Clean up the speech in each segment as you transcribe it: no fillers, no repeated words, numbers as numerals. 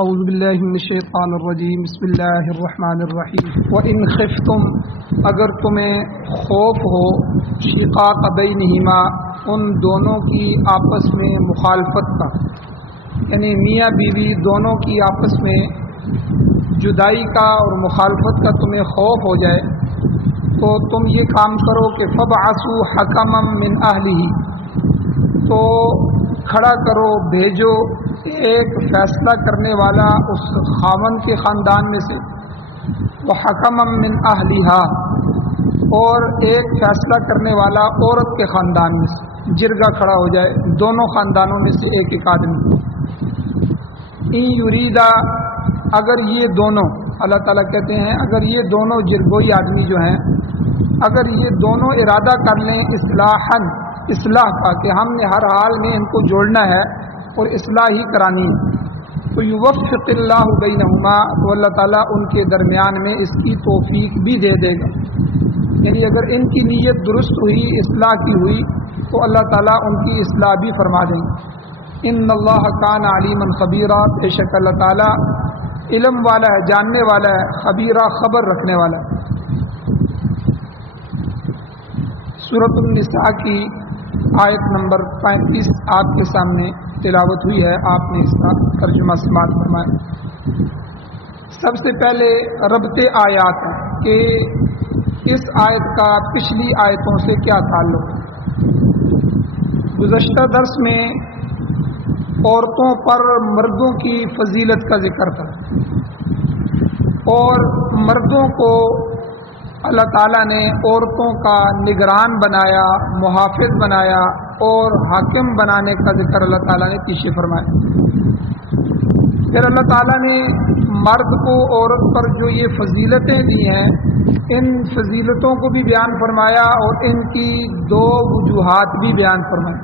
اعوذ باللہ من الشیطان الرجیم بسم اللہ الرحمن الرحیم وَإِنْ خِفْتُمْ اگر تمہیں خوف ہو شقاق بینہما ان دونوں کی آپس میں مخالفت کا، یعنی میاں بیوی دونوں کی آپس میں جدائی کا اور مخالفت کا تمہیں خوف ہو جائے تو تم یہ کام کرو کہ فَبْعَثُوا حَكَمًا مِّنْ أَهْلِهِ، تو کھڑا کرو بھیجو ایک فیصلہ کرنے والا اس خاوند کے خاندان میں سے، وَحَكَمًا مِّنْ أَهْلِهَا، اور ایک فیصلہ کرنے والا عورت کے خاندان میں سے، جرگہ کھڑا ہو جائے دونوں خاندانوں میں سے ایک آدمی۔ اِن یریدا، اگر یہ دونوں، اللہ تعالیٰ کہتے ہیں اگر یہ دونوں جرگوئی آدمی جو ہیں اگر یہ دونوں ارادہ کر لیں اصلاح کا کہ ہم نے ہر حال میں ان کو جوڑنا ہے اور اصلاح ہی کرانی ہے، تو یوفق اللہ بینہما، تو اللہ تعالیٰ ان کے درمیان میں اس کی توفیق بھی دے دے گا، یعنی اگر ان کی نیت درست ہوئی اصلاح کی ہوئی تو اللہ تعالیٰ ان کی اصلاح بھی فرما دیں گے۔ ان اللہ کان علیما خبیرا، بے شک اللہ تعالیٰ علم والا ہے، جاننے والا ہے، خبیرہ خبر رکھنے والا ہے۔ سورۃ النساء کی آیت نمبر 35 آپ کے سامنے تلاوت ہوئی ہے، آپ نے اس کا ترجمہ سماعت فرمایا۔ سب سے پہلے ربط آیات ہے کہ اس آیت کا پچھلی آیتوں سے کیا تعلق ہے۔ گزشتہ درس میں عورتوں پر مردوں کی فضیلت کا ذکر تھا اور مردوں کو اللہ تعالیٰ نے عورتوں کا نگران بنایا، محافظ بنایا اور حاکم بنانے کا ذکر اللہ تعالیٰ نے پیچھے فرمایا۔ پھر اللہ تعالیٰ نے مرد کو عورت پر جو یہ فضیلتیں دی ہیں ان فضیلتوں کو بھی بیان فرمایا اور ان کی دو وجوہات بھی بیان فرمائی۔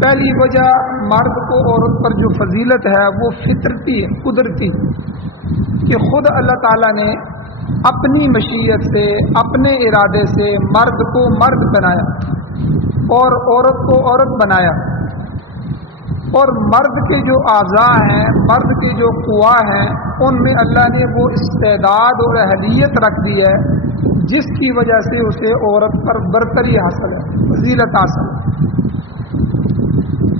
پہلی وجہ مرد کو عورت پر جو فضیلت ہے وہ فطرتی ہے، قدرتی، کہ خود اللہ تعالیٰ نے اپنی مشیت سے اپنے ارادے سے مرد کو مرد بنایا اور عورت کو عورت بنایا، اور مرد کے جو اعضاء ہیں، مرد کے جو قوا ہیں، ان میں اللہ نے وہ استعداد اور اہلیت رکھ دی ہے جس کی وجہ سے اسے عورت پر برتری حاصل ہے، فضیلت حاصل ہے۔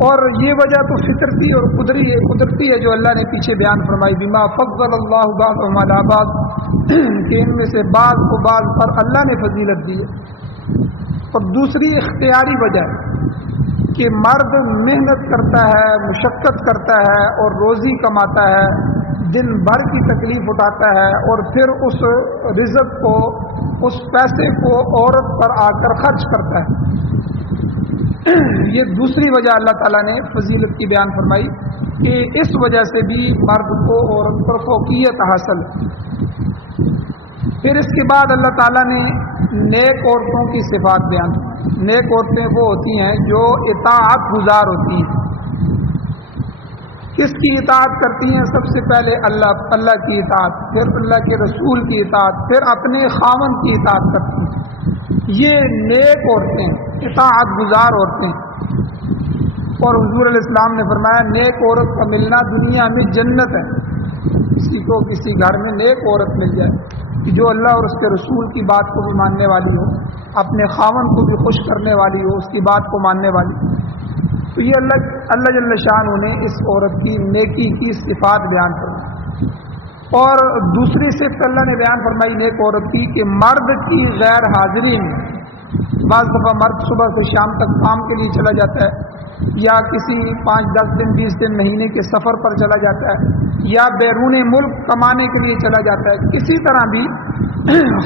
اور یہ وجہ تو فطرتی اور قدرتی ہے جو اللہ نے پیچھے بیان فرمائی، بما فضل اللہ بعضهم علی بعض، کہ ان میں سے بعض کو بعض پر اللہ نے فضیلت دی ہے۔ اور دوسری اختیاری وجہ ہے کہ مرد محنت کرتا ہے، مشقت کرتا ہے اور روزی کماتا ہے، دن بھر کی تکلیف اٹھاتا ہے اور پھر اس رزق کو، اس پیسے کو عورت پر آ کر خرچ کرتا ہے۔ یہ دوسری وجہ اللہ تعالیٰ نے فضیلت کی بیان فرمائی کہ اس وجہ سے بھی مرد کو عورت پر فوقیت حاصل ہے۔ پھر اس کے بعد اللہ تعالیٰ نے نیک عورتوں کی صفات بیان کی۔ نیک عورتیں وہ ہوتی ہیں جو اطاعت گزار ہوتی ہیں۔ کس کی اطاعت کرتی ہیں؟ سب سے پہلے اللہ کی اطاعت، پھر اللہ کے رسول کی اطاعت، پھر اپنے خاوند کی اطاعت کرتی ہیں۔ یہ نیک عورتیں، اطاعت گزار عورتیں۔ اور حضور علیہ السلام نے فرمایا نیک عورت کا ملنا دنیا میں جنت ہے۔ کسی کو کسی گھر میں نیک عورت مل جائے کہ جو اللہ اور اس کے رسول کی بات کو بھی ماننے والی ہو، اپنے خاوند کو بھی خوش کرنے والی ہو، اس کی بات کو ماننے والی، تو یہ اللہ جل شانہ نے اس عورت کی نیکی کی صفات بیان فرمائی۔ اور دوسری صفت اللہ نے بیان فرمائی نیک عورت کی کہ مرد کی غیر حاضری میں، بعض دفعہ مرد صبح سے شام تک کام کے لیے چلا جاتا ہے یا کسی 5 10 دن 20 دن مہینے کے سفر پر چلا جاتا ہے یا بیرون ملک کمانے کے لیے چلا جاتا ہے، کسی طرح بھی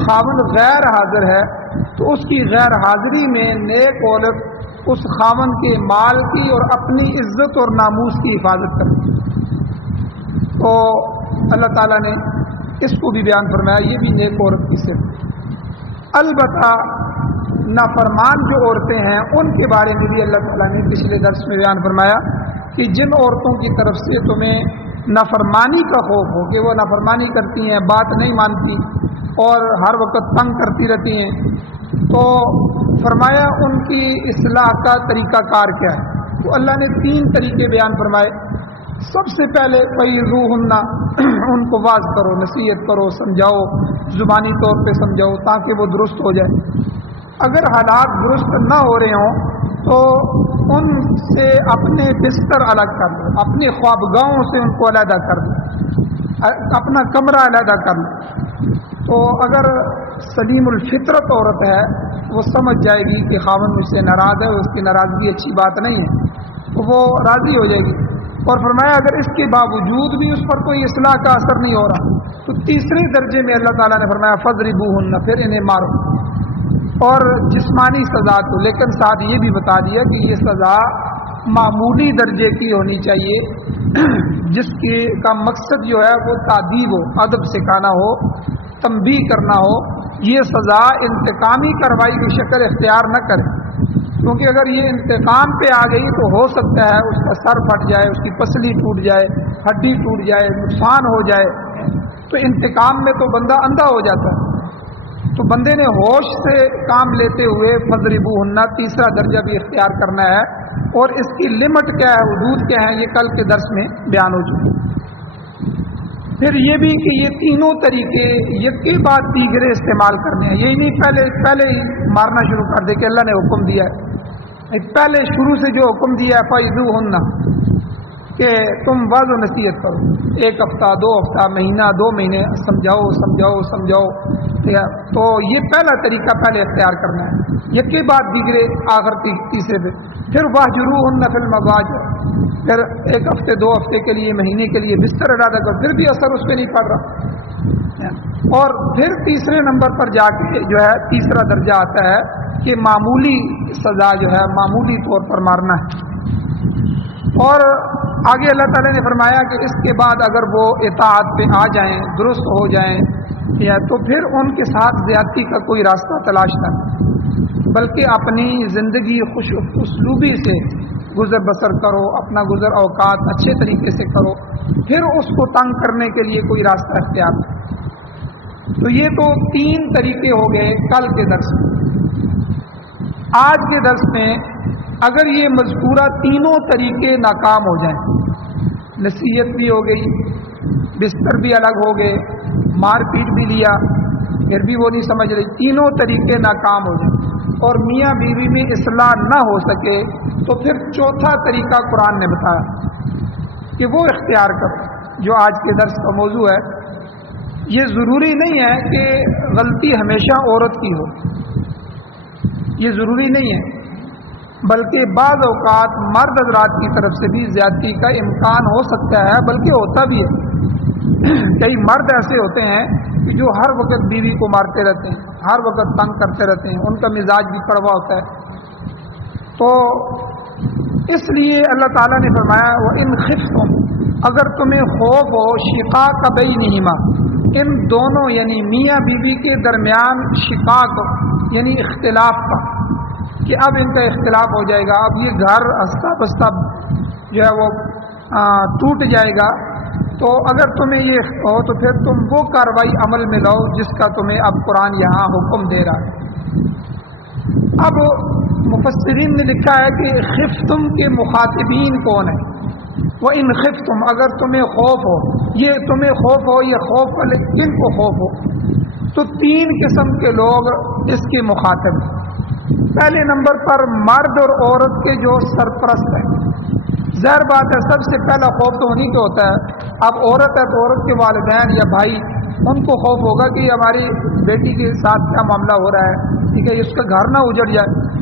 خاوند غیر حاضر ہے تو اس کی غیر حاضری میں نیک عورت اس خاوند کے مال کی اور اپنی عزت اور ناموس کی حفاظت کرتی ہے۔ تو اللہ تعالیٰ نے اس کو بھی بیان فرمایا، یہ بھی نیک عورت کی صفت۔ البتہ نافرمان جو عورتیں ہیں ان کے بارے میں بھی اللہ تعالیٰ نے پچھلے درس میں بیان فرمایا کہ جن عورتوں کی طرف سے تمہیں نافرمانی کا خوف ہو کہ وہ نافرمانی کرتی ہیں، بات نہیں مانتی اور ہر وقت تنگ کرتی رہتی ہیں، تو فرمایا ان کی اصلاح کا طریقہ کار کیا ہے۔ تو اللہ نے 3 طریقے بیان فرمائے۔ سب سے پہلے فیضوہن ان کو واز کرو، نصیحت کرو، سمجھاؤ، زبانی طور پہ سمجھاؤ تاکہ وہ درست ہو جائے۔ اگر حالات درست نہ ہو رہے ہوں تو ان سے اپنے بستر الگ کر دو، اپنی خوابگاہوں سے ان کو علیحدہ کر دو، اپنا کمرہ علیحدہ کر دو۔ تو اگر سلیم الفطرت عورت ہے وہ سمجھ جائے گی کہ خاوند مجھ سے ناراض ہے، اس کی ناراضگی اچھی بات نہیں ہے، تو وہ راضی ہو جائے گی۔ اور فرمایا اگر اس کے باوجود بھی اس پر کوئی اصلاح کا اثر نہیں ہو رہا تو تیسرے درجے میں اللہ تعالیٰ نے فرمایا فضربوہن، پھر انہیں مارو، اور جسمانی سزا تو، لیکن ساتھ یہ بھی بتا دیا کہ یہ سزا معمولی درجے کی ہونی چاہیے، جس کی کا مقصد جو ہے وہ تادیب ہو، ادب سکھانا ہو، تنبیہ کرنا ہو۔ یہ سزا انتقامی کارروائی کی شکل اختیار نہ کرے، کیونکہ اگر یہ انتقام پہ آ گئی تو ہو سکتا ہے اس کا سر پھٹ جائے، اس کی پسلی ٹوٹ جائے، ہڈی ٹوٹ جائے، نقصان ہو جائے، تو انتقام میں تو بندہ اندھا ہو جاتا ہے۔ تو بندے نے ہوش سے کام لیتے ہوئے فضربوہن تیسرا درجہ بھی اختیار کرنا ہے، اور اس کی لمٹ کیا ہے، حدود کیا ہیں، یہ کل کے درس میں بیان ہو چکے۔ پھر یہ بھی کہ یہ تینوں طریقے یکے بعد دیگرے استعمال کرنے ہیں، یہی نہیں پہلے ہی مارنا شروع کر دے کہ اللہ نے حکم دیا ہے، پہلے شروع سے جو حکم دیا ہے فیضوہن کہ تم واضح نصیحت کرو، 1 ہفتہ 2 ہفتہ مہینہ 2 مہینے سمجھاؤ، تو یہ پہلا طریقہ پہلے اختیار کرنا ہے، یکے بعد دیگرے آخر تیسرے پہ۔ پھر واہجروہن فی المضاجع، پھر 1 ہفتے 2 ہفتے کے لیے، مہینے کے لیے بستر علیحدہ کرو، پھر بھی اثر اس پہ نہیں پڑ رہا، اور پھر تیسرے نمبر پر جا کے جو ہے تیسرا درجہ آتا ہے کہ معمولی سزا جو ہے معمولی طور پر مارنا ہے۔ اور آگے اللہ تعالیٰ نے فرمایا کہ اس کے بعد اگر وہ اطاعت پہ آ جائیں، درست ہو جائیں، یا تو پھر ان کے ساتھ زیادتی کا کوئی راستہ تلاش نہ کریں، بلکہ اپنی زندگی خوش اسلوبی سے گزر بسر کرو، اپنا گزر اوقات اچھے طریقے سے کرو، پھر اس کو تنگ کرنے کے لیے کوئی راستہ اختیار کرو۔ تو یہ تو 3 طریقے ہو گئے کل کے درس میں۔ آج کے درس میں اگر یہ مذکورہ تینوں طریقے ناکام ہو جائیں، نصیحت بھی ہو گئی، بستر بھی الگ ہو گئے، مار پیٹ بھی لیا، پھر بھی وہ نہیں سمجھ رہی، تینوں طریقے ناکام ہو جائیں اور میاں بیوی میں اصلاح نہ ہو سکے، تو پھر چوتھا طریقہ قرآن نے بتایا کہ وہ اختیار کرو، جو آج کے درس کا موضوع ہے۔ یہ ضروری نہیں ہے کہ غلطی ہمیشہ عورت کی ہو، یہ ضروری نہیں ہے، بلکہ بعض اوقات مرد حضرات کی طرف سے بھی زیادتی کا امکان ہو سکتا ہے، بلکہ ہوتا بھی ہے۔ کئی مرد ایسے ہوتے ہیں کہ جو ہر وقت بیوی کو مارتے رہتے ہیں، ہر وقت تنگ کرتے رہتے ہیں، ان کا مزاج بھی کڑوا ہوتا ہے۔ تو اس لیے اللہ تعالیٰ نے فرمایا وَإِنْ خِفْتُمْ، اگر تمہیں خوف ہو شقاق بینہما، ان دونوں یعنی میاں بیوی کے درمیان شقاق یعنی اختلاف کا، کہ اب ان کا اختلاف ہو جائے گا، اب یہ گھر ہستہ پستہ جو ہے وہ ٹوٹ جائے گا، تو اگر تمہیں یہ ہو تو پھر تم وہ کارروائی عمل میں لاؤ جس کا تمہیں اب قرآن یہاں حکم دے رہا ہے۔ اب مفسرین نے لکھا ہے کہ خفتم کے مخاطبین کون ہیں؟ وَإِنْ خفتم، اگر تمہیں خوف ہو، یہ تمہیں خوف ہو، یہ خوف والے کن کو خوف ہو؟ تو 3 قسم کے لوگ اس کے مخاطب ہیں۔ پہلے نمبر پر مرد اور عورت کے جو سرپرست ہیں، ظاہر بات ہے سب سے پہلا خوف تو انہیں کو ہوتا ہے۔ اب عورت ہے تو عورت کے والدین یا بھائی، ان کو خوف ہوگا کہ ہماری بیٹی کے ساتھ کیا معاملہ ہو رہا ہے، ٹھیک ہے، اس کا گھر نہ اجڑ جائے۔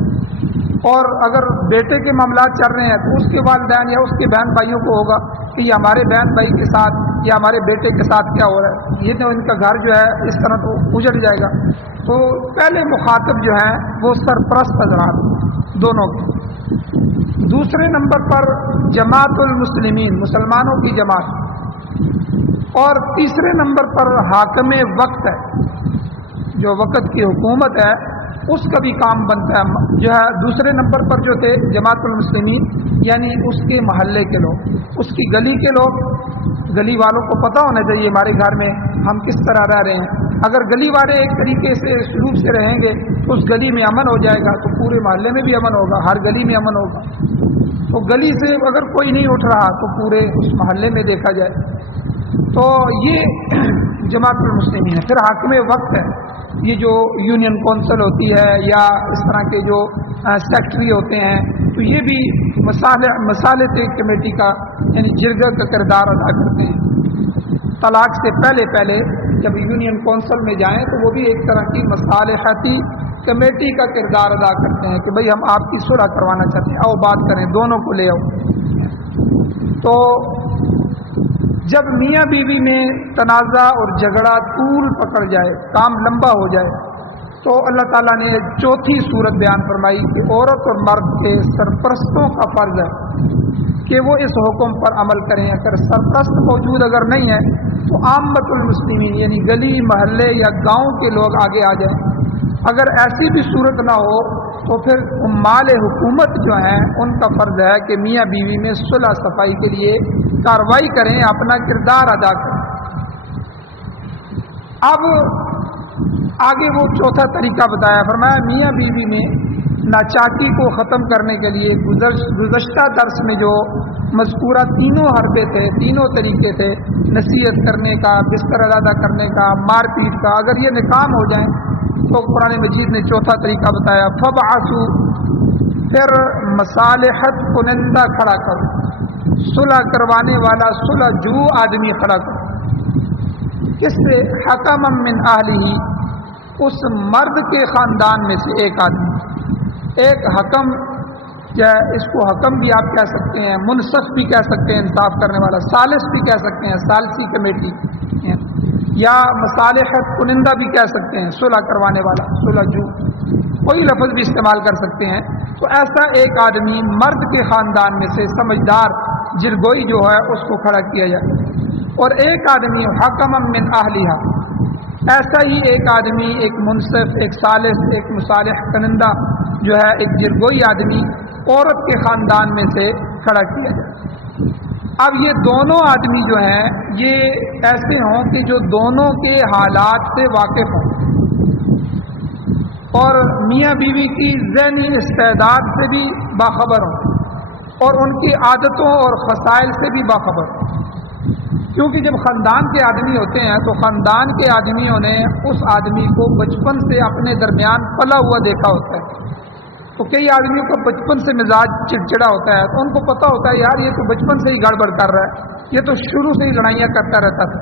اور اگر بیٹے کے معاملات چل رہے ہیں تو اس کے والدین یا اس کے بہن بھائیوں کو ہوگا کہ یہ ہمارے بہن بھائی کے ساتھ یا ہمارے بیٹے کے ساتھ کیا ہو رہا ہے، یہ تو ان کا گھر جو ہے اس طرح تو اجڑ جائے گا۔ تو پہلے مخاطب جو ہیں وہ سرپرست حضرات دونوں کے۔ دوسرے نمبر پر جماعت المسلمین، مسلمانوں کی جماعت، اور تیسرے نمبر پر حاکم وقت ہے، جو وقت کی حکومت ہے اس کا بھی کام بنتا ہے، جو ہے دوسرے نمبر پر جو تھے جماعت المسلمین یعنی اس کے محلے کے لوگ، اس کی گلی کے لوگ، گلی والوں کو پتہ ہونا چاہیے ہمارے گھر میں ہم کس طرح رہ رہے ہیں۔ اگر گلی والے ایک طریقے سے سلوک سے رہیں گے تو اس گلی میں امن ہو جائے گا، تو پورے محلے میں بھی امن ہوگا، ہر گلی میں امن ہوگا۔ تو گلی سے اگر کوئی نہیں اٹھ رہا تو پورے اس محلے میں دیکھا جائے. تو یہ جماعت المسلمین ہے. پھر حاکم وقت ہے، یہ جو یونین کونسل ہوتی ہے یا اس طرح کے جو سیکٹری ہوتے ہیں، تو یہ بھی مصالحت کمیٹی کا یعنی جرگہ کا کردار ادا کرتے ہیں. طلاق سے پہلے جب یونین کونسل میں جائیں تو وہ بھی ایک طرح کی مصالحتی کمیٹی کا کردار ادا کرتے ہیں کہ بھئی ہم آپ کی صلح کروانا چاہتے ہیں، آؤ بات کریں، دونوں کو لے آؤ. تو جب میاں بیوی میں تنازع اور جھگڑا طول پکڑ جائے، کام لمبا ہو جائے، تو اللہ تعالیٰ نے چوتھی صورت بیان فرمائی کہ عورت اور مرد کے سرپرستوں کا فرض ہے کہ وہ اس حکم پر عمل کریں. اگر سرپرست موجود اگر نہیں ہے تو عامت المسلمین یعنی گلی محلے یا گاؤں کے لوگ آگے آ جائیں. اگر ایسی بھی صورت نہ ہو تو پھر عمال حکومت جو ہیں ان کا فرض ہے کہ میاں بیوی میں صلح صفائی کے لیے کارروائی کریں، اپنا کردار ادا کریں. اب آگے وہ چوتھا طریقہ بتایا، فرمایا میاں بیوی میں ناچاکی کو ختم کرنے کے لیے گزشتہ درس میں جو مذکورہ تینوں حربے تھے، تینوں طریقے تھے، نصیحت کرنے کا، بستر علیحدہ کرنے کا، مار پیٹ کا، اگر یہ ناکام ہو جائیں تو قرآن مجید نے چوتھا طریقہ بتایا، فَبْعَثُوا، پھر مصالحت کنندہ کھڑا کرو، صلح کروانے والا، صلح جو آدمی کھڑا کرو. کس سے؟ حکما من اہلہ، اس مرد کے خاندان میں سے ایک آدمی، ایک حکم، یا اس کو حکم بھی آپ کہہ سکتے ہیں، منصف بھی کہہ سکتے ہیں، انصاف کرنے والا، ثالث بھی کہہ سکتے ہیں، ثالثی کمیٹی، یا مصالحت کنندہ بھی کہہ سکتے ہیں، صلح کروانے والا، صلح جو، کوئی لفظ بھی استعمال کر سکتے ہیں. تو ایسا ایک آدمی مرد کے خاندان میں سے سمجھدار جرگوئی جو ہے اس کو کھڑا کیا جائے. اور ایک آدمی حکم من اہلہا، ایسا ہی ایک آدمی، ایک منصف، ایک ثالث، ایک مصالح کنندہ جو ہے، ایک جرگوئی آدمی عورت کے خاندان میں سے کھڑا کیا جائے. اب یہ دونوں آدمی جو ہیں یہ ایسے ہوں کہ جو دونوں کے حالات سے واقف ہوں اور میاں بیوی کی ذہنی استعداد سے بھی باخبر ہوں اور ان کی عادتوں اور خصائل سے بھی باخبر ہوں. کیونکہ جب خاندان کے آدمی ہوتے ہیں تو خاندان کے آدمیوں نے اس آدمی کو بچپن سے اپنے درمیان پلا ہوا دیکھا ہوتا ہے. تو کئی آدمیوں کا بچپن سے مزاج چڑچڑا ہوتا ہے، تو ان کو پتہ ہوتا ہے یار یہ تو بچپن سے ہی گڑبڑ کر رہا ہے، یہ تو شروع سے ہی لڑائیاں کرتا رہتا تھا.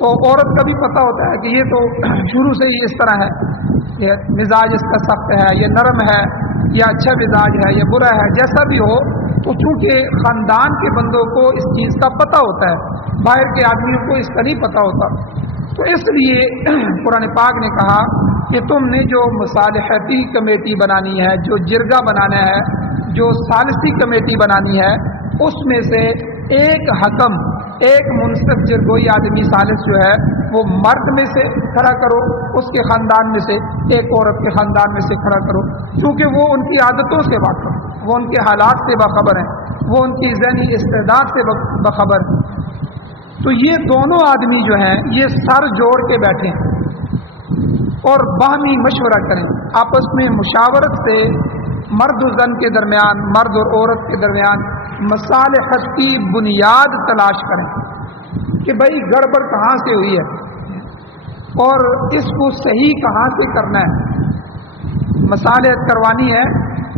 تو عورت کا بھی پتہ ہوتا ہے کہ یہ تو شروع سے ہی اس طرح ہے، یہ مزاج اس کا سخت ہے، یہ نرم ہے، یا اچھا مزاج ہے، یا برا ہے، جیسا بھی ہو. تو چونکہ خاندان کے بندوں کو اس چیز کا پتہ ہوتا ہے، باہر کے آدمیوں کو اس کا نہیں پتہ ہوتا. تو اس لیے قرآن پاک نے کہا کہ تم نے جو مصالحتی کمیٹی بنانی ہے، جو جرگہ بنانا ہے، جو ثالثی کمیٹی بنانی ہے، اس میں سے ایک حکم، ایک منصف جرگوئی آدمی ثالث جو ہے وہ مرد میں سے کھڑا کرو، اس کے خاندان میں سے ایک عورت کے خاندان میں سے کھڑا کرو، کیونکہ وہ ان کی عادتوں سے واقف، وہ ان کے حالات سے باخبر ہیں، وہ ان کی ذہنی استعداد سے باخبر ہیں. تو یہ دونوں آدمی جو ہیں یہ سر جوڑ کے بیٹھیں اور باہمی مشورہ کریں، آپس میں مشاورت سے مرد و زن کے درمیان، مرد اور عورت کے درمیان مصالحت کی بنیاد تلاش کریں کہ بھئی گڑبڑ کہاں سے ہوئی ہے اور اس کو صحیح کہاں سے کرنا ہے. مصالحت کروانی ہے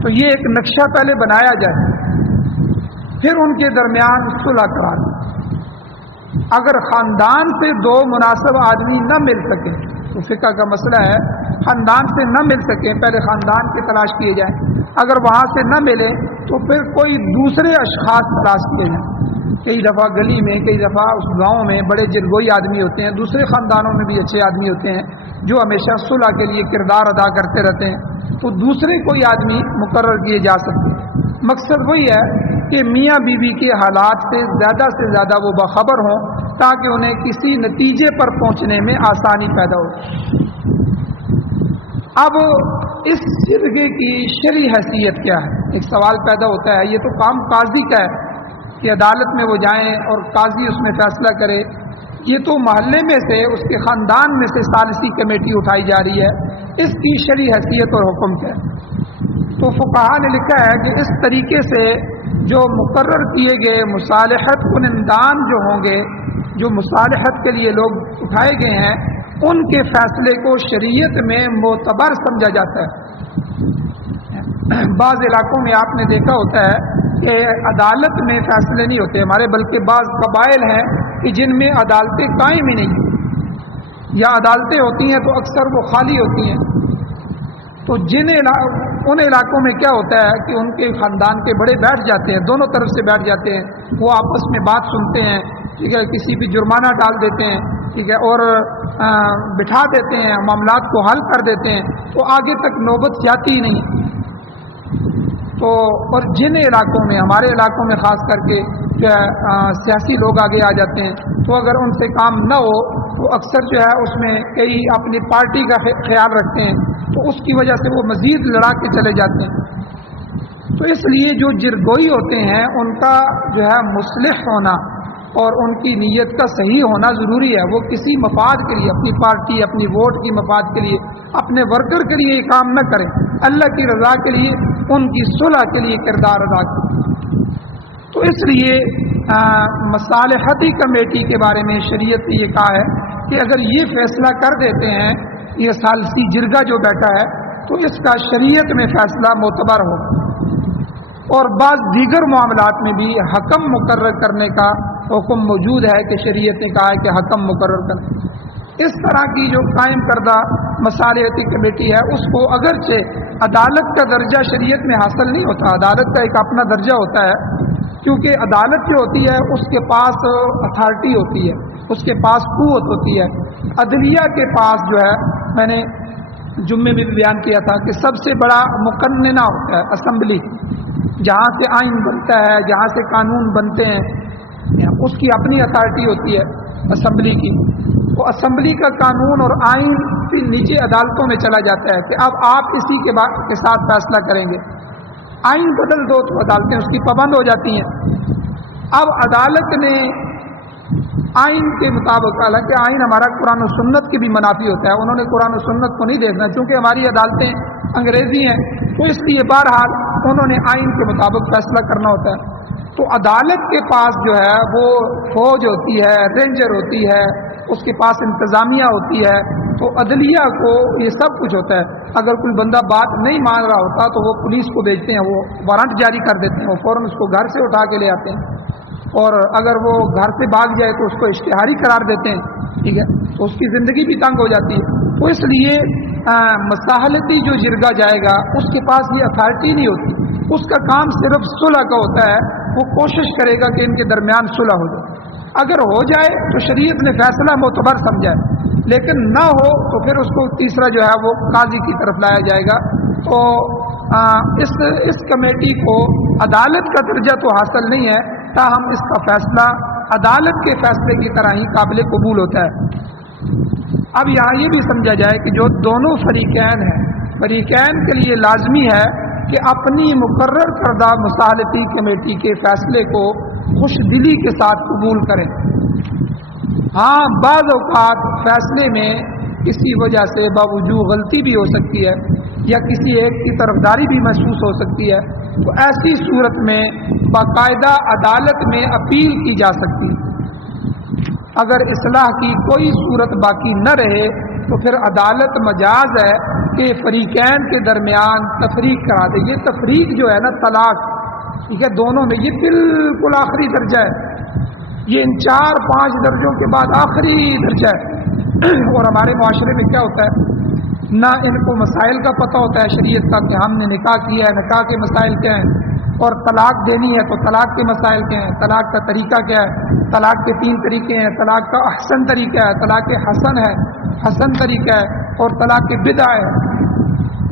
تو یہ ایک نقشہ پہلے بنایا جائے، پھر ان کے درمیان صلح کرا دیں. اگر خاندان سے دو مناسب آدمی نہ مل سکیں تو فقہ کا مسئلہ ہے، خاندان سے نہ مل سکیں پہلے خاندان کے تلاش کیے جائیں، اگر وہاں سے نہ ملے تو پھر کوئی دوسرے اشخاص تلاش کیے جائیں. کئی دفعہ گلی میں، کئی دفعہ اس گاؤں میں بڑے جرگوئی آدمی ہوتے ہیں، دوسرے خاندانوں میں بھی اچھے آدمی ہوتے ہیں جو ہمیشہ صلح کے لیے کردار ادا کرتے رہتے ہیں، تو دوسرے کوئی آدمی مقرر کیے جا سکتے ہیں. مقصد وہی ہے کہ میاں بیوی کے حالات سے زیادہ وہ باخبر ہوں تاکہ انہیں کسی نتیجے پر پہنچنے میں آسانی پیدا ہو. اب اس جرگے کی شرعی حیثیت کیا ہے؟ ایک سوال پیدا ہوتا ہے. یہ تو کام قاضی کا ہے کہ عدالت میں وہ جائیں اور قاضی اس میں فیصلہ کرے، یہ تو محلے میں سے، اس کے خاندان میں سے ثالثی کمیٹی اٹھائی جا رہی ہے، اس کی شرعی حیثیت اور حکم کیا ہے؟ تو فقہا نے لکھا ہے کہ اس طریقے سے جو مقرر کیے گئے مصالحت کنندان جو ہوں گے، جو مصالحت کے لیے لوگ اٹھائے گئے ہیں، ان کے فیصلے کو شریعت میں معتبر سمجھا جاتا ہے۔ بعض علاقوں میں آپ نے دیکھا ہوتا ہے کہ عدالت میں فیصلے نہیں ہوتے ہمارے، بلکہ بعض قبائل ہیں کہ جن میں عدالتیں قائم ہی نہیں، یا عدالتیں ہوتی ہیں تو اکثر وہ خالی ہوتی ہیں۔ تو ان علاقوں میں کیا ہوتا ہے کہ ان کے خاندان کے بڑے بیٹھ جاتے ہیں، دونوں طرف سے بیٹھ جاتے ہیں، وہ آپس میں بات سنتے ہیں، ٹھیک ہے، کسی بھی جرمانہ ڈال دیتے ہیں، ٹھیک ہے، اور بٹھا دیتے ہیں، معاملات کو حل کر دیتے ہیں، تو آگے تک نوبت جاتی ہی نہیں۔ تو اور جن علاقوں میں، ہمارے علاقوں میں خاص کر کے جو ہے سیاسی لوگ آگے آ جاتے ہیں، تو اگر ان سے کام نہ ہو تو اکثر جو ہے اس میں کئی اپنی پارٹی کا خیال رکھتے ہیں، تو اس کی وجہ سے وہ مزید لڑا کے چلے جاتے ہیں۔ تو اس لیے جو جرگوئی ہوتے ہیں ان کا جو ہے مصلح ہونا اور ان کی نیت کا صحیح ہونا ضروری ہے۔ وہ کسی مفاد کے لیے، اپنی پارٹی، اپنی ووٹ کی مفاد کے لیے، اپنے ورکر کے لیے یہ کام نہ کریں، اللہ کی رضا کے لیے، ان کی صلح کے لیے کردار ادا کریں۔ تو اس لیے مصالحتی کمیٹی کے بارے میں شریعت نے یہ کہا ہے کہ اگر یہ فیصلہ کر دیتے ہیں، یہ ثالثی جرگہ جو بیٹھا ہے، تو اس کا شریعت میں فیصلہ معتبر ہو۔ اور بعض دیگر معاملات میں بھی حکم مقرر کرنے کا حکم موجود ہے کہ شریعت نے کہا ہے کہ حکم مقرر کریں۔ اس طرح کی جو قائم کردہ مصالحتی کمیٹی ہے، اس کو اگرچہ عدالت کا درجہ شریعت میں حاصل نہیں ہوتا، عدالت کا ایک اپنا درجہ ہوتا ہے، کیونکہ عدالت جو ہوتی ہے اس کے پاس اتھارٹی ہوتی ہے، اس کے پاس قوت ہوتی ہے۔ عدلیہ کے پاس جو ہے، میں نے جمعے میں بھی بیان کیا تھا کہ سب سے بڑا مقننہ ہوتا ہے اسمبلی، جہاں سے آئین بنتا ہے، جہاں سے قانون بنتے ہیں، اس کی اپنی اتھارٹی ہوتی ہے اسمبلی کی۔ تو اسمبلی کا قانون اور آئین پھر نیچے عدالتوں میں چلا جاتا ہے کہ اب آپ اسی کے ساتھ فیصلہ کریں گے، آئین بدل دو تو عدالتیں اس کی پابند ہو جاتی ہیں۔ اب عدالت نے آئین کے مطابق، حالانکہ آئین ہمارا قرآن و سنت کے بھی منافی ہوتا ہے، انہوں نے قرآن و سنت کو نہیں دیکھنا، چونکہ ہماری عدالتیں انگریزی ہیں، تو اس لیے بہرحال انہوں نے آئین کے مطابق فیصلہ کرنا ہوتا ہے۔ تو عدالت کے پاس جو ہے وہ فوج ہوتی ہے، رینجر ہوتی ہے، اس کے پاس انتظامیہ ہوتی ہے، تو عدلیہ کو یہ سب کچھ ہوتا ہے۔ اگر کوئی بندہ بات نہیں مان رہا ہوتا تو وہ پولیس کو بھیجتے ہیں، وہ وارنٹ جاری کر دیتے ہیں، وہ فوراً اس کو گھر سے اٹھا کے لے آتے ہیں، اور اگر وہ گھر سے بھاگ جائے تو اس کو اشتہاری قرار دیتے ہیں، ٹھیک ہے، تو اس کی زندگی بھی تنگ ہو جاتی ہے۔ تو اس لیے مصالحتی جو جرگہ جائے گا اس کے پاس یہ اتھارٹی نہیں ہوتی، اس کا کام صرف صلح کا ہوتا ہے، وہ کوشش کرے گا کہ ان کے درمیان صلح ہو جائے، اگر ہو جائے تو شریعت نے فیصلہ معتبر سمجھا ہے، لیکن نہ ہو تو پھر اس کو تیسرا جو ہے وہ قاضی کی طرف لایا جائے گا۔ تو اس کمیٹی کو عدالت کا درجہ تو حاصل نہیں ہے، تاہم اس کا فیصلہ عدالت کے فیصلے کی طرح ہی قابل قبول ہوتا ہے۔ اب یہاں یہ بھی سمجھا جائے کہ جو دونوں فریقین ہیں، فریقین کے لیے لازمی ہے کہ اپنی مقرر کردہ مصالحتی کمیٹی کے فیصلے کو خوش دلی کے ساتھ قبول کریں۔ ہاں، بعض اوقات فیصلے میں کسی وجہ سے باوجود غلطی بھی ہو سکتی ہے، یا کسی ایک کی طرفداری بھی محسوس ہو سکتی ہے، تو ایسی صورت میں باقاعدہ عدالت میں اپیل کی جا سکتی ہے۔ اگر اصلاح کی کوئی صورت باقی نہ رہے تو پھر عدالت مجاز ہے کہ فریقین کے درمیان تفریق کرا دے۔ یہ تفریق جو ہے نا، طلاق، ٹھیک ہے، دونوں میں یہ بالکل آخری درجہ ہے، یہ ان 4-5 درجوں کے بعد آخری درجہ ہے۔ اور ہمارے معاشرے میں کیا ہوتا ہے، نہ ان کو مسائل کا پتہ ہوتا ہے شریعت کا کہ ہم نے نکاح کیا ہے، نکاح کے مسائل کیا ہیں، اور طلاق دینی ہے تو طلاق کے مسائل کیا ہیں، طلاق کا طریقہ کیا ہے، طلاق کے 3 طریقے ہیں، طلاق کا احسن طریقہ ہے، طلاق حسن ہے، حسن طریقہ ہے، اور طلاق بدع ہے،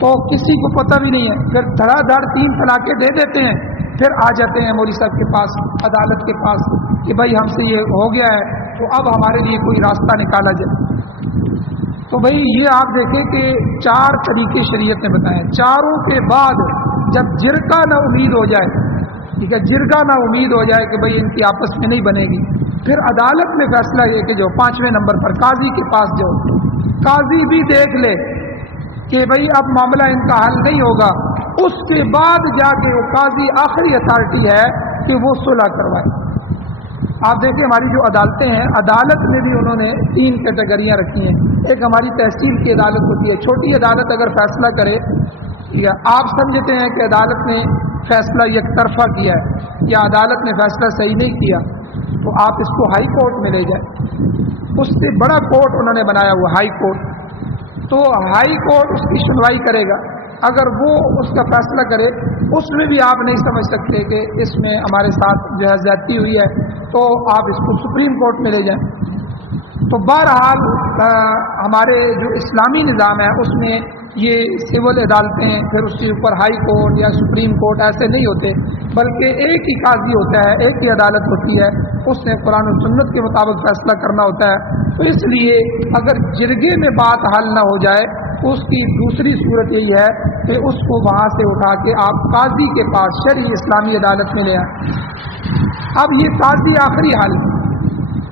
تو کسی کو پتہ بھی نہیں ہے۔ پھر دھڑا دھڑ 3 طلاقیں دے دیتے ہیں، پھر آ جاتے ہیں مولوی صاحب کے پاس، عدالت کے پاس، کہ بھائی ہم سے یہ ہو گیا ہے تو اب ہمارے لیے کوئی راستہ نکالا جائے۔ تو بھائی یہ آپ دیکھیں کہ 4 طریقے شریعت نے بتائے، چاروں کے بعد جب جرگہ نہ امید ہو جائے، ٹھیک ہے، جرگہ نہ امید ہو جائے کہ بھئی ان کی آپس میں نہیں بنے گی، پھر عدالت میں فیصلہ یہ کہ جو 5ویں نمبر پر قاضی کے پاس جاؤ، قاضی بھی دیکھ لے کہ بھئی اب معاملہ ان کا حل نہیں ہوگا، اس کے بعد جا کے وہ قاضی آخری اتھارٹی ہے کہ وہ صلح کروائے۔ آپ دیکھیں ہماری جو عدالتیں ہیں، عدالت میں بھی انہوں نے 3 کیٹیگریاں رکھی ہیں۔ ایک ہماری تحصیل کی عدالت ہوتی ہے، چھوٹی عدالت اگر فیصلہ کرے یا آپ سمجھتے ہیں کہ عدالت نے فیصلہ یک طرفہ کیا ہے یا عدالت نے فیصلہ صحیح نہیں کیا، تو آپ اس کو ہائی کورٹ میں لے جائیں۔ اس سے بڑا کورٹ انہوں نے بنایا ہوا ہائی کورٹ، تو ہائی کورٹ اس کی سنوائی کرے گا۔ اگر وہ اس کا فیصلہ کرے اس میں بھی آپ نہیں سمجھ سکتے کہ اس میں ہمارے ساتھ جو ہے زیادتی ہوئی ہے، تو آپ اس کو سپریم کورٹ میں لے جائیں۔ تو بہرحال ہمارے جو اسلامی نظام ہے اس میں یہ سول عدالتیں، پھر اس کے اوپر ہائی کورٹ یا سپریم کورٹ ایسے نہیں ہوتے، بلکہ ایک ہی قاضی ہوتا ہے، ایک ہی عدالت ہوتی ہے، اس نے قرآن و سنت کے مطابق فیصلہ کرنا ہوتا ہے۔ تو اس لیے اگر جرگے میں بات حل نہ ہو جائے، اس کی دوسری صورت یہی ہے کہ اس کو وہاں سے اٹھا کے آپ قاضی کے پاس شرعی اسلامی عدالت میں لے آئیں۔ اب یہ قاضی آخری حل،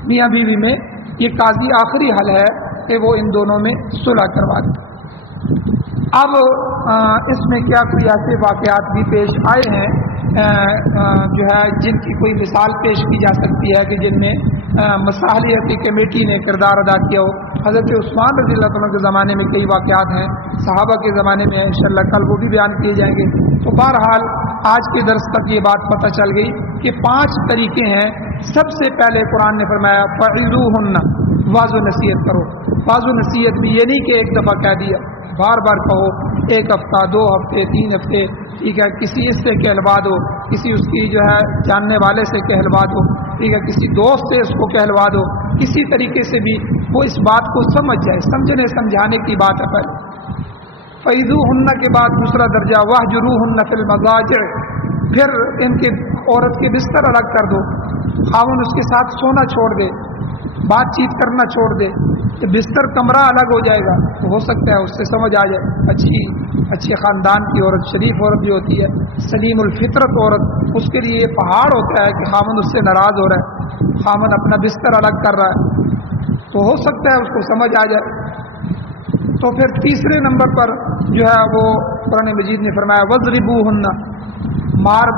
میاں بیوی میں یہ قاضی آخری حل ہے کہ وہ ان دونوں میں صلح کروا دے۔ اب اس میں کیا کوئی ایسے واقعات بھی پیش آئے ہیں جو ہے جن کی کوئی مثال پیش کی جا سکتی ہے کہ جن میں مصالحتی کمیٹی نے کردار ادا کیا ہو۔ حضرت عثمان رضی اللہ عنہ کے زمانے میں کئی واقعات ہیں، صحابہ کے زمانے میں انشاءاللہ کل وہ بھی بیان کیے جائیں گے۔ تو بہرحال آج کے درس تک یہ بات پتہ چل گئی کہ 5 طریقے ہیں۔ سب سے پہلے قرآن نے فرمایا فَعِظُوهُنَّ، واضح نصیحت کرو۔ واضح نصیحت بھی یہ نہیں کہ ایک دفعہ کہہ دیا، بار بار کہو، 1 ہفتہ 2 ہفتے 3 ہفتے، ٹھیک ہے، کسی اس سے کہلوا دو، کسی اس کی جو ہے جاننے والے سے کہلوا دو، ٹھیک ہے، کسی دوست سے اس کو کہلوا دو، کسی طریقے سے بھی وہ اس بات کو سمجھ جائے، سمجھنے سمجھانے کی بات ہے۔ پہلے فَعِظُوهُنَّ کے بعد دوسرا درجہ وَاهْجُرُوهُنَّ فِي الْمَضَاجِعِ، پھر ان کے عورت کے بستر الگ کر دو، خاوند اس کے ساتھ سونا چھوڑ دے، بات چیت کرنا چھوڑ دے، کہ بستر کمرہ الگ ہو جائے گا، تو ہو سکتا ہے اس سے سمجھ آ جائے، اچھے خاندان کی عورت، شریف عورت بھی ہوتی ہے، سلیم الفطرت عورت، اس کے لیے یہ پہاڑ ہوتا ہے کہ خاوند اس سے ناراض ہو رہا ہے، خاوند اپنا بستر الگ کر رہا ہے، تو ہو سکتا ہے اس کو سمجھ آ جائے۔ تو پھر تیسرے نمبر پر جو ہے وہ قرآن مجید نے فرمایا وَاضْرِبُوهُنَّ، مار،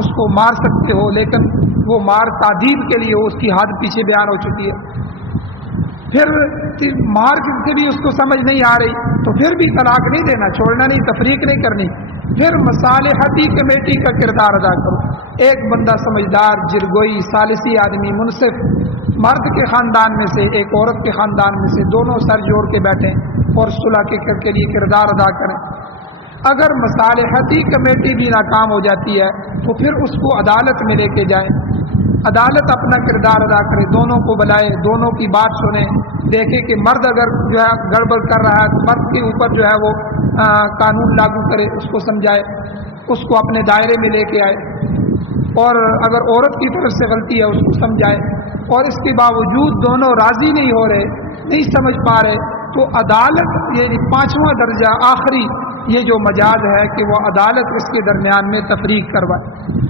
اس کو مار سکتے ہو، لیکن وہ مار تعدیب کے لیے، اس کی حد پیچھے بیان ہو چکی ہے۔ پھر مار سے بھی اس کو سمجھ نہیں آ رہی تو پھر بھی طلاق نہیں دینا، چھوڑنا نہیں، تفریق نہیں کرنی۔ پھر مصالحتی کمیٹی کا کردار ادا کرو، ایک بندہ سمجھدار، جرگوئی، ثالثی آدمی، منصف، مرد کے خاندان میں سے ایک عورت کے خاندان میں سے، دونوں سر جوڑ کے بیٹھیں اور صلح کے لیے کردار ادا کریں۔ اگر مصالحتی کمیٹی بھی ناکام ہو جاتی ہے تو پھر اس کو عدالت میں لے کے جائیں، عدالت اپنا کردار ادا کرے، دونوں کو بلائے، دونوں کی بات سنیں، دیکھے کہ مرد اگر جو ہے گڑبڑ کر رہا ہے تو مرد کے اوپر جو ہے وہ قانون لاگو کرے، اس کو سمجھائے، اس کو اپنے دائرے میں لے کے آئے، اور اگر عورت کی طرف سے غلطی ہے اس کو سمجھائے، اور اس کے باوجود دونوں راضی نہیں ہو رہے، نہیں سمجھ پا رہے، تو عدالت، یہ 5واں درجہ آخری یہ جو مجاز ہے کہ وہ عدالت اس کے درمیان میں تفریق کروائے۔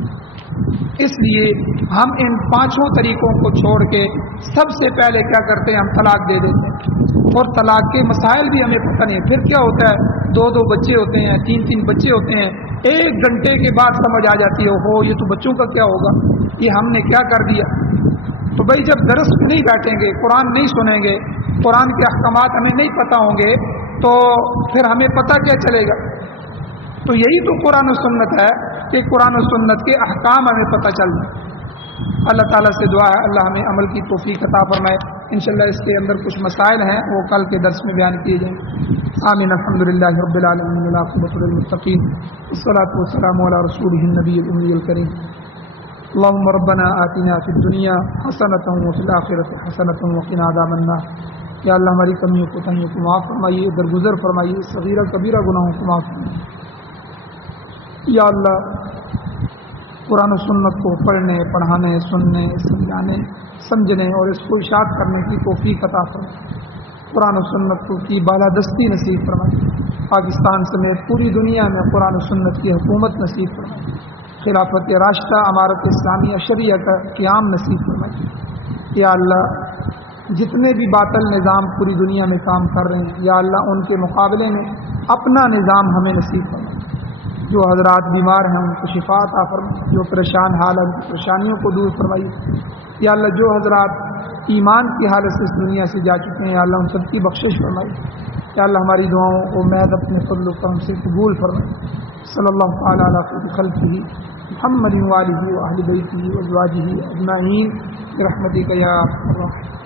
اس لیے ہم ان 5 طریقوں کو چھوڑ کے سب سے پہلے کیا کرتے ہیں، ہم طلاق دے دیتے ہیں، اور طلاق کے مسائل بھی ہمیں پتہ نہیں ہے۔ پھر کیا ہوتا ہے، 2 بچے ہوتے ہیں، 3 بچے ہوتے ہیں، 1 گھنٹے کے بعد سمجھ آ جاتی ہے، ہو یہ تو بچوں کا کیا ہوگا، یہ ہم نے کیا کر دیا۔ تو بھائی جب درس میں نہیں بیٹھیں گے، قرآن نہیں سنیں گے، قرآن کے احکامات ہمیں نہیں پتہ ہوں گے، تو پھر ہمیں پتہ کیا چلے گا۔ تو یہی تو قرآن و سنت ہے کہ قرآن و سنت کے احکام ہمیں پتہ چل جائے۔ اللہ تعالیٰ سے دعا ہے اللہ ہمیں عمل کی توفیق عطا فرمائے۔ انشاءاللہ اس کے اندر کچھ مسائل ہیں وہ کل کے درس میں بیان کیے جائیں۔ آمین۔ الحمدللہ رب العالمین والعاقبۃ للمتقین والصلاۃ والسلام علی رسولہ النبی الامی الکریم۔ اللهم ربنا آتنا فی الدنیا حسنۃ وفی الآخرۃ حسنۃ وقنا عذاب النار۔ یا اللہ ہماری کمیوں کو تنگیوں کو معاف فرمائیے، درگزر فرمائیے، صغیرہ کبیرہ گناہوں کو معاف فرمائیے۔ یا اللہ قرآن و سنت کو پڑھنے، پڑھانے، سننے، سمجھانے، سمجھنے اور اس کو اشاعت کرنے کی توفیق عطا فرمائے۔ قرآن و سنت کی بالادستی نصیب فرمائے۔ پاکستان سمیت پوری دنیا میں قرآن و سنت کی حکومت نصیب فرمائے۔ خلافت راشدہ، امارت اسلامیہ، شریعہ کا قیام نصیب فرمائے۔ یا اللہ جتنے بھی باطل نظام پوری دنیا میں کام کر رہے ہیں، یا اللہ ان کے مقابلے میں اپنا نظام ہمیں نصیب فرمائے۔ جو حضرات بیمار ہیں ان کو شفا عطا فرمائے، جو پریشان حال ہیں ان کی پریشانیوں کو دور فرمائیے۔ یا اللہ جو حضرات ایمان کی حالت سے اس دنیا سے جا چکے ہیں یا اللہ ان سب کی بخشش فرمائیے۔ یا اللہ ہماری دعاؤں کو محض اپنے فضل و کرم سے قبول فرمائے۔ صلی اللہ تعالیٰ علی خیر خلقہ محمد وآلہ وأہل بیتہ وازواجہ اجمعین برحمتک یا ارحم الراحمین۔